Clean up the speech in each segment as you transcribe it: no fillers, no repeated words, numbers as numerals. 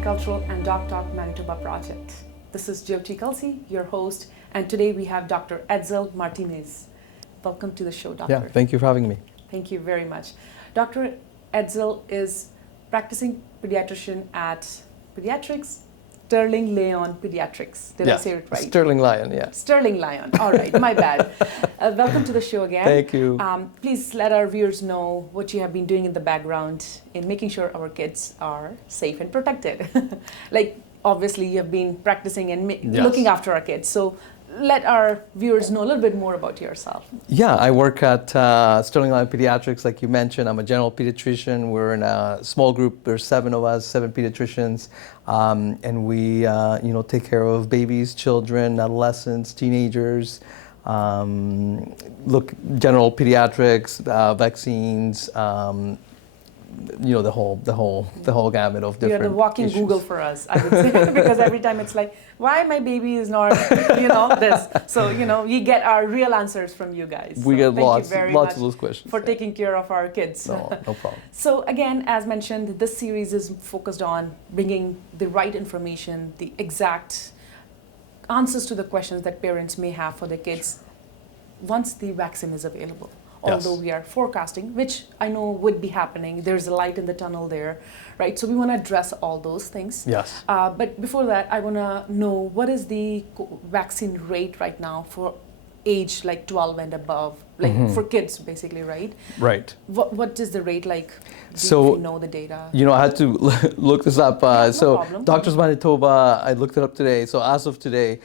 Multicultural and Doc Talk Manitoba project. This is Jyoti Kelsey, your host, and today we have Dr. Edsel Martinez. Welcome to the show, Doctor. Yeah, thank you for having me. Thank you very much. Dr. Edsel is practicing pediatrician at Pediatrics, Sterling Lyon Pediatrics. Did I say it right? Sterling Lyon, yeah. Sterling Lyon. All right, my bad. Welcome to the show again. Thank you. Please let our viewers know what you have been doing in the background in making sure our kids are safe and protected. Like, obviously, you have been practicing and looking after our kids. So let our viewers know a little bit more about yourself. Yeah, I work at Sterling Lyon Pediatrics, like you mentioned. I'm a general pediatrician. We're in a small group. There's 7 of us, 7 pediatricians, and we, take care of babies, children, adolescents, teenagers. General pediatrics, vaccines. The whole gamut of different. You're the walking issues. Google for us, I would say, because every time it's like, why my baby is not, this. So, we get our real answers from you guys. We get lots of those questions. For taking care of our kids. No problem. So again, as mentioned, this series is focused on bringing the right information, the exact answers to the questions that parents may have for their kids once the vaccine is available. Yes. Although we are forecasting, which I know would be happening. There's a light in the tunnel there, right? So we want to address all those things. Yes. But before that, I want to know what is the vaccine rate right now for age like 12 and above, like for kids basically, right? Right. What is the rate like? If you know the data? I had to look this up. No problem. Doctors Manitoba, I looked it up today. So as of today,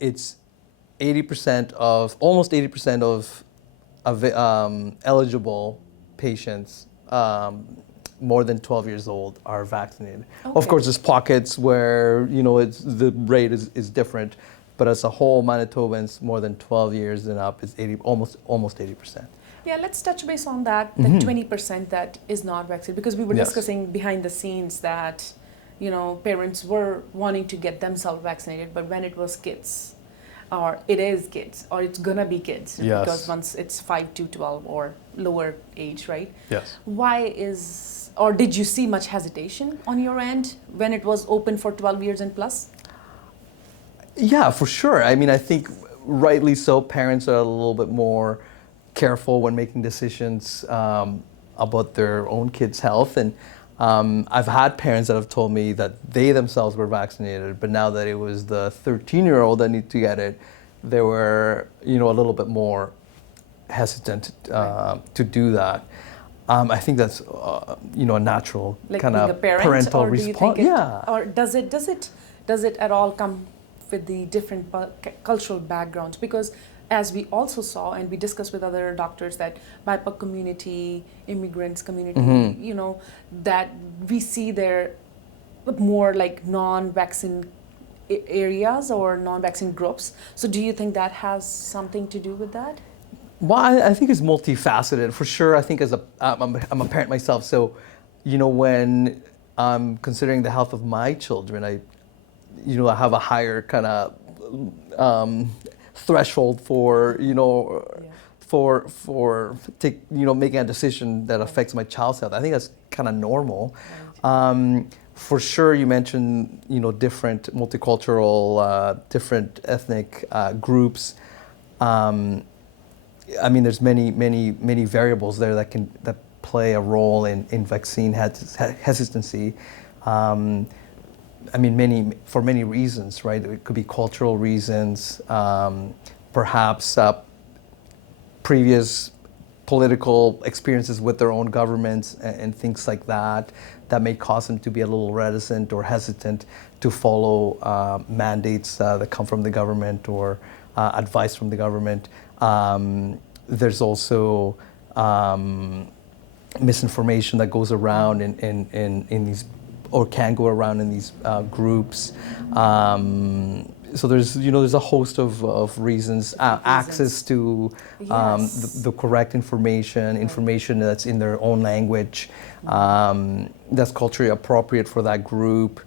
it's almost 80% of eligible patients more than 12 years old are vaccinated. Okay. Of course, there's pockets where the rate is different, but as a whole, Manitobans more than 12 years and up is almost 80%. Yeah, let's touch base on that. The 20% that is not vaccinated, because we were discussing behind the scenes that parents were wanting to get themselves vaccinated, but when it was kids. Or it is kids, or it's gonna be kids, because once it's 5 to 12 or lower age, right? Yes. Or did you see much hesitation on your end when it was open for 12 years and plus? Yeah, for sure. I mean, I think rightly so. Parents are a little bit more careful when making decisions about their own kids' health, and I've had parents that have told me that they themselves were vaccinated, but now that it was the 13-year-old that needed to get it, they were, a little bit more hesitant to do that. I think that's, a natural like kind of parental response. Yeah. Or does it at all come with the different cultural backgrounds? Because as we also saw, and we discussed with other doctors, that BIPOC community, immigrants community, that we see there more like non-vaccine areas or non-vaccine groups. So do you think that has something to do with that? Well, I think it's multifaceted for sure. I think I'm a parent myself, so when I'm considering the health of my children, I have a higher kind of threshold for making a decision that affects my child's health. I think that's kind of normal. Right. For sure, you mentioned different multicultural, different ethnic groups. There's many variables there that play a role in vaccine hesitancy. For many reasons, right? It could be cultural reasons, perhaps previous political experiences with their own governments and things like that may cause them to be a little reticent or hesitant to follow mandates that come from the government or advice from the government. There's also misinformation that goes around in these, or can go around in these groups. So there's a host of reasons. Access to the correct information that's in their own language, that's culturally appropriate for that group.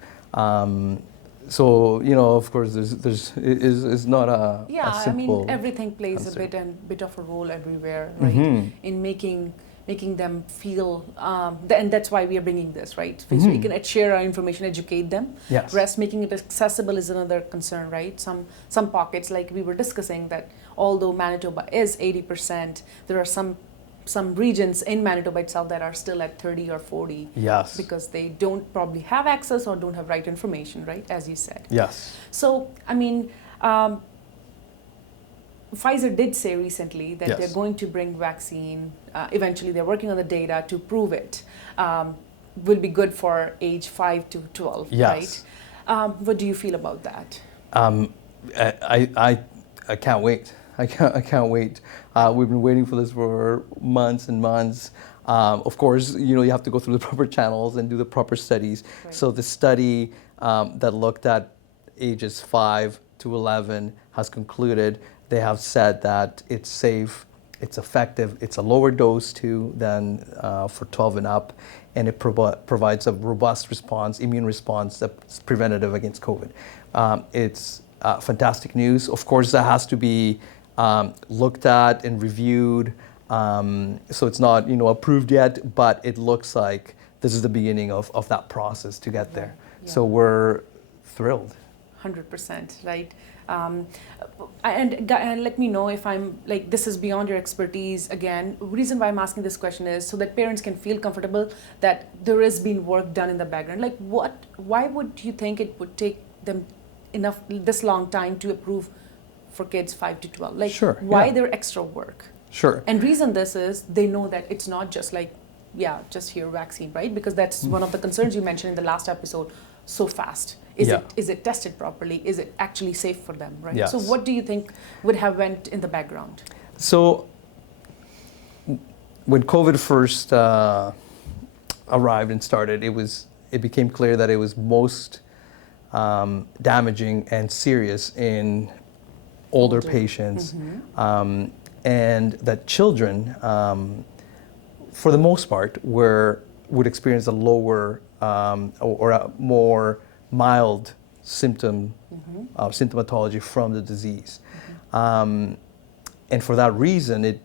So of course, it's not a simple. Everything plays a bit of a role everywhere, right? In making making them feel, and that's why we are bringing this, right? So we can share our information, educate them. Yes. Rest, making it accessible is another concern, right? Some pockets, like we were discussing, that although Manitoba is 80%, there are some regions in Manitoba itself that are still at 30 or 40. Yes. Because they don't probably have access or don't have right information, right? As you said. Yes. So, I mean, Pfizer did say recently that Yes. they're going to bring vaccine. Eventually, they're working on the data to prove it will be good for age 5 to 12, Yes. right? What do you feel about that? I can't wait. I can't wait. We've been waiting for this for months and months. Of course, you have to go through the proper channels and do the proper studies. Right. So the study that looked at ages 5 to 11 has concluded. They have said that it's safe, it's effective, it's a lower dose too than for 12 and up, and it provides a robust response, immune response that's preventative against COVID. It's fantastic news. Of course, that has to be looked at and reviewed. So it's not approved yet, but it looks like this is the beginning of that process to get there. Yeah. So we're thrilled. 100%, right? And let me know if I'm like, this is beyond your expertise. Again, reason why I'm asking this question is so that parents can feel comfortable that there is being work done in the background. Like, why would you think it would take them this long time to approve for kids 5 to 12? Like, Sure, why yeah. their extra work? Sure. And reason this is they know that it's not just like, just here vaccine, right? Because that's one of the concerns you mentioned in the last episode. So fast. Is it tested properly? Is it actually safe for them, right? Yes. So what do you think would have went in the background? So when COVID first arrived and started, it became clear that it was most damaging and serious in older patients, and that children, for the most part, would experience a lower or a more mild symptomatology from the disease. And for that reason, it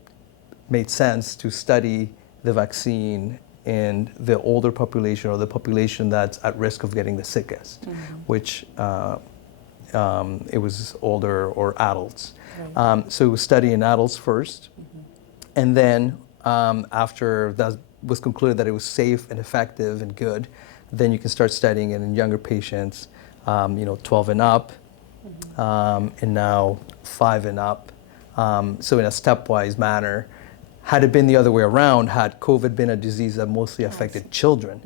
made sense to study the vaccine in the older population, or the population that's at risk of getting the sickest, which it was older or adults. Right. So we study in adults first, and then after that was concluded that it was safe and effective and good, then you can start studying it in younger patients, 12 and up, and now 5 and up. So in a stepwise manner. Had it been the other way around, had COVID been a disease that mostly affected children,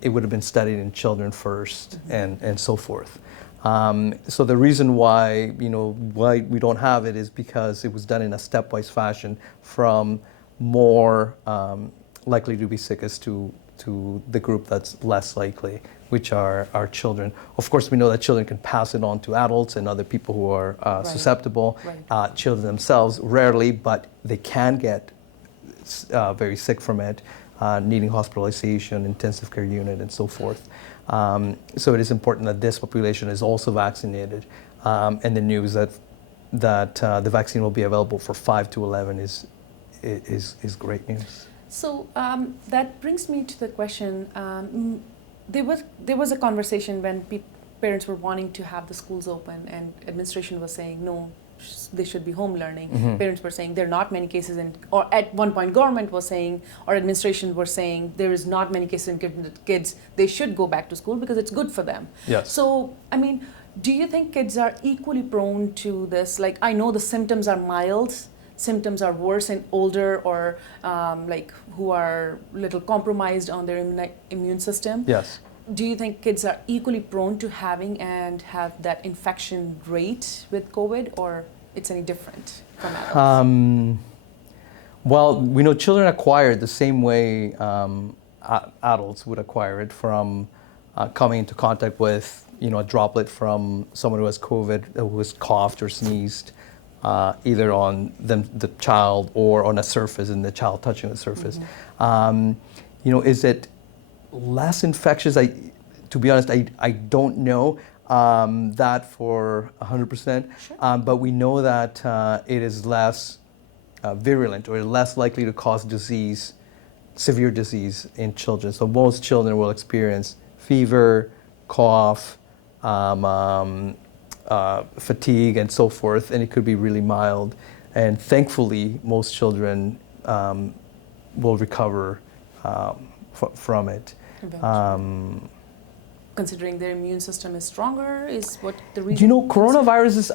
it would have been studied in children first, and so forth. So the reason why we don't have it is because it was done in a stepwise fashion, from more likely to be sickest to the group that's less likely, which are our children. Of course, we know that children can pass it on to adults and other people who are susceptible. Right. Children themselves, rarely, but they can get very sick from it, needing hospitalization, intensive care unit, and so forth. So it is important that this population is also vaccinated. And the news that the vaccine will be available for 5 to 11 is great news. So that brings me to the question. There was a conversation when parents were wanting to have the schools open, and administration was saying no, they should be home learning. Parents were saying there are not many cases or at one point government was saying, or administration were saying there is not many cases in kids. They should go back to school because it's good for them. Yes. So I mean, do you think kids are equally prone to this? Like, I know the symptoms are mild. Symptoms are worse in older or like who are little compromised on their immune system. Yes. Do you think kids are equally prone to having and have that infection rate with COVID, or it's any different from adults? Well, we know children acquire it the same way adults would acquire it from coming into contact with a droplet from someone who has COVID, who has coughed or sneezed, either on the child or on a surface, and the child touching the surface. Is it less infectious? To be honest, I don't know that for 100%. Sure. But we know that it is less virulent or less likely to cause disease, severe disease in children. So most children will experience fever, cough, fatigue, and so forth, and it could be really mild. And thankfully, most children will recover from it. Considering their immune system is stronger, is what the reason? You know, coronaviruses,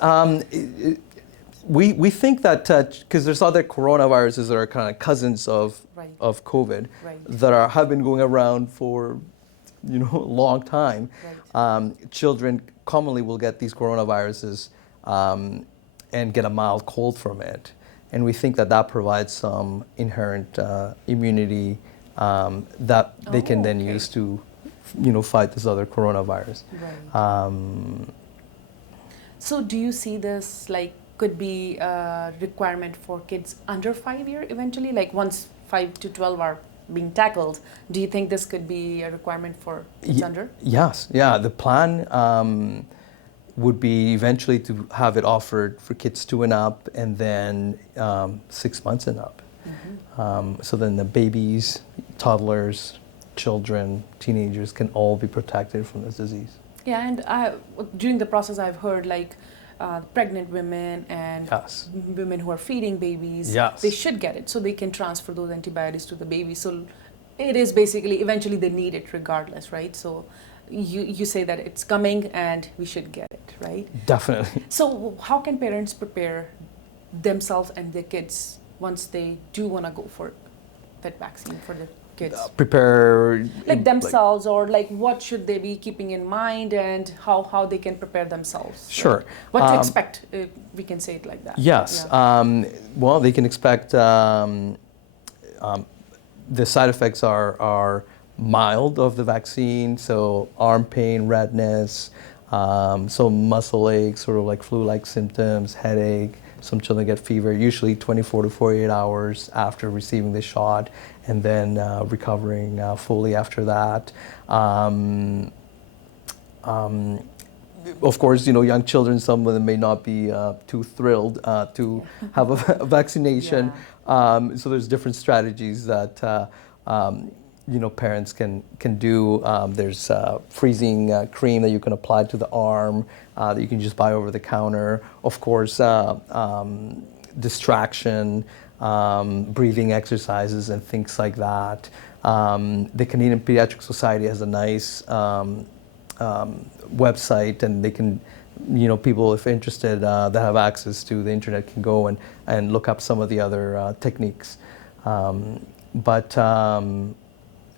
we think that, because there's other coronaviruses that are kind of cousins of COVID that have been going around for, a long time. Children commonly will get these coronaviruses and get a mild cold from it. And we think that provides some inherent immunity that they can then use to, fight this other coronavirus. So do you see this could be a requirement for kids under 5 years eventually? Like once 5 to 12 are being tackled, do you think this could be a requirement for kids under? Yes, yeah. The plan would be eventually to have it offered for kids 2 and up, and then 6 months and up. So then the babies, toddlers, children, teenagers can all be protected from this disease. Yeah, and during the process I've heard pregnant women and women who are feeding babies, they should get it so they can transfer those antibiotics to the baby. So it is basically, eventually they need it regardless, right? So you say that it's coming and we should get it, right? Definitely. So how can parents prepare themselves and their kids once they do want to go for that vaccine for the kids? Prepare themselves, or what should they be keeping in mind, and how they can prepare themselves? Sure. What to expect, we can say it like that. Yes. Yeah. Well, they can expect the side effects are mild of the vaccine, so arm pain, redness, some muscle aches, sort of like flu-like symptoms, headache. Some children get fever, usually 24 to 48 hours after receiving the shot, and then recovering fully after that. Of course, young children, some of them may not be too thrilled to have a vaccination. So there's different strategies that parents can do. There's freezing cream that you can apply to the arm that you can just buy over the counter. Of course, distraction, breathing exercises, and things like that. The Canadian Pediatric Society has a nice website, and they can, people if interested that have access to the internet can go and look up some of the other techniques.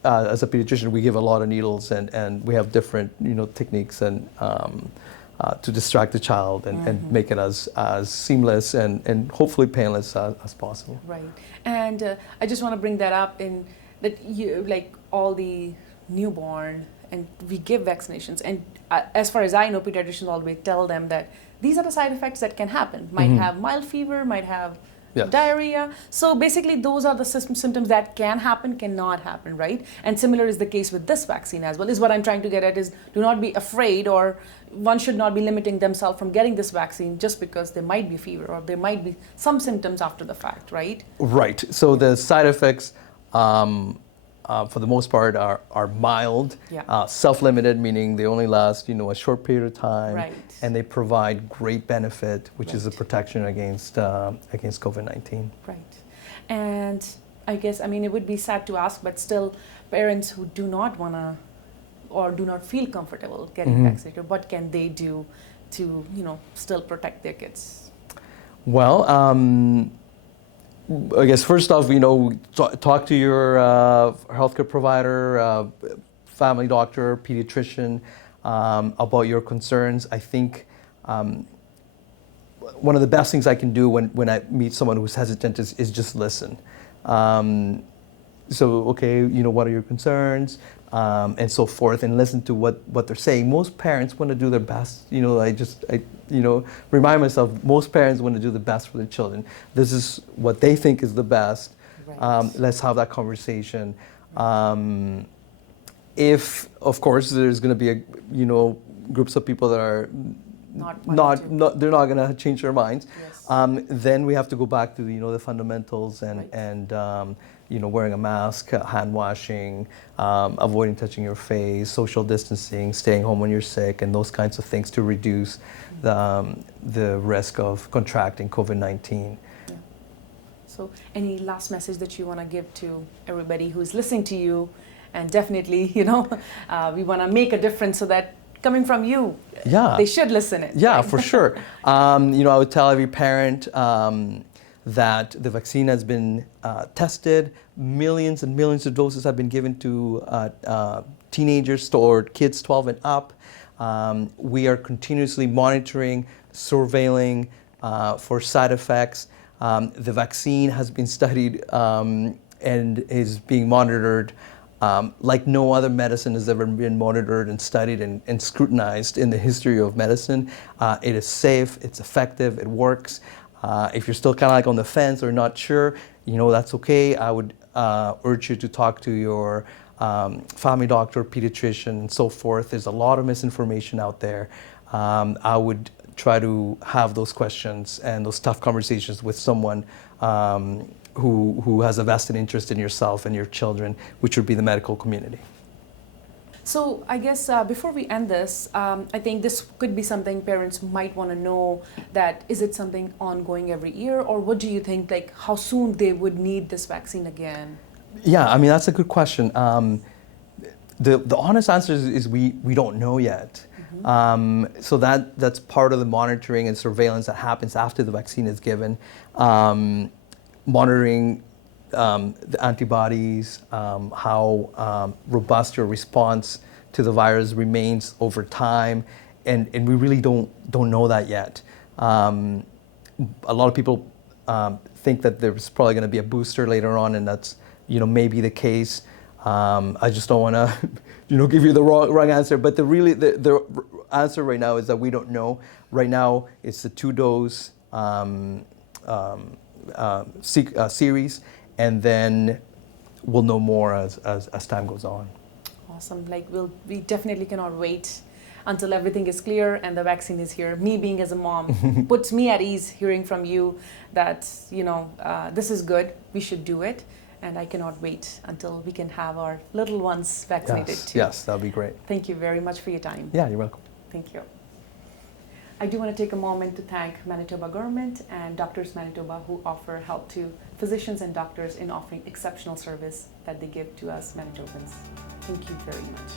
As a pediatrician, we give a lot of needles, and we have different, techniques and to distract the child and make it as seamless and hopefully painless as possible. Right. And I just want to bring that up in that all the newborn, and we give vaccinations, and as far as I know, pediatricians always tell them that these are the side effects that can happen. Might have mild fever, might have diarrhea. So basically those are the symptoms that can happen, cannot happen, right? And similar is the case with this vaccine as well, is what I'm trying to get at, is do not be afraid, or one should not be limiting themselves from getting this vaccine just because there might be fever or there might be some symptoms after the fact, right? Right. So the side effects for the most part are mild, self-limited, meaning they only last a short period of time, and they provide great benefit, which is a protection against COVID-19. Right. And I guess, it would be sad to ask, but still, parents who do not want to or do not feel comfortable getting vaccinated, what can they do to still protect their kids? Well, I guess first off, talk to your healthcare provider, family doctor, pediatrician about your concerns. I think one of the best things I can do when I meet someone who's hesitant is just listen. Okay, what are your concerns, and so forth, and listen to what they're saying. Most parents want to do their best. I remind myself, most parents want to do the best for their children. This is what they think is the best. Right. Let's have that conversation. If, of course, there's going to be groups of people that are not wanting to. they're not going to change their minds. Yes. Then we have to go back to the fundamentals and Right. and wearing a mask, hand washing, avoiding touching your face, social distancing, staying home when you're sick, and those kinds of things to reduce the risk of contracting COVID-19. Yeah. So, any last message that you want to give to everybody who's listening to you? And definitely, we want to make a difference so that coming from you, Yeah. they should listen in. Yeah, right? for sure. I would tell every parent that the vaccine has been tested. Millions and millions of doses have been given to teenagers or kids 12 and up. We are continuously monitoring, surveilling for side effects. The vaccine has been studied and is being monitored like no other medicine has ever been monitored and studied and scrutinized in the history of medicine. It is safe, it's effective, it works. If you're still kind of like on the fence or not sure, that's okay. I would urge you to talk to your family doctor, pediatrician, and so forth. There's a lot of misinformation out there. I would try to have those questions and those tough conversations with someone who has a vested interest in yourself and your children, which would be the medical community. So I guess before we end this, I think this could be something parents might want to know, that is it something ongoing every year, or what do you think, like how soon they would need this vaccine again? Yeah, that's a good question. The honest answer is we don't know yet. So that's part of the monitoring and surveillance that happens after the vaccine is given. Monitoring the antibodies, how robust your response to the virus remains over time, and we really don't know that yet. A lot of people think that there's probably going to be a booster later on, and that's maybe the case. I just don't want to give you the wrong answer, but the answer right now is that we don't know. Right now it's the 2-dose series, and then we'll know more as time goes on. Awesome. We definitely cannot wait until everything is clear and the vaccine is here. Me being as a mom puts me at ease hearing from you that this is good, we should do it, and I cannot wait until we can have our little ones vaccinated too. Yes, that'll be great. Thank you very much for your time. Yeah, you're welcome. Thank you. I do want to take a moment to thank Manitoba government and Doctors Manitoba, who offer help to physicians and doctors in offering exceptional service that they give to us Manitobans. Thank you very much.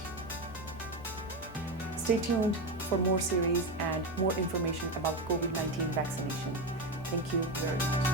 Stay tuned for more series and more information about COVID-19 vaccination. Thank you very much.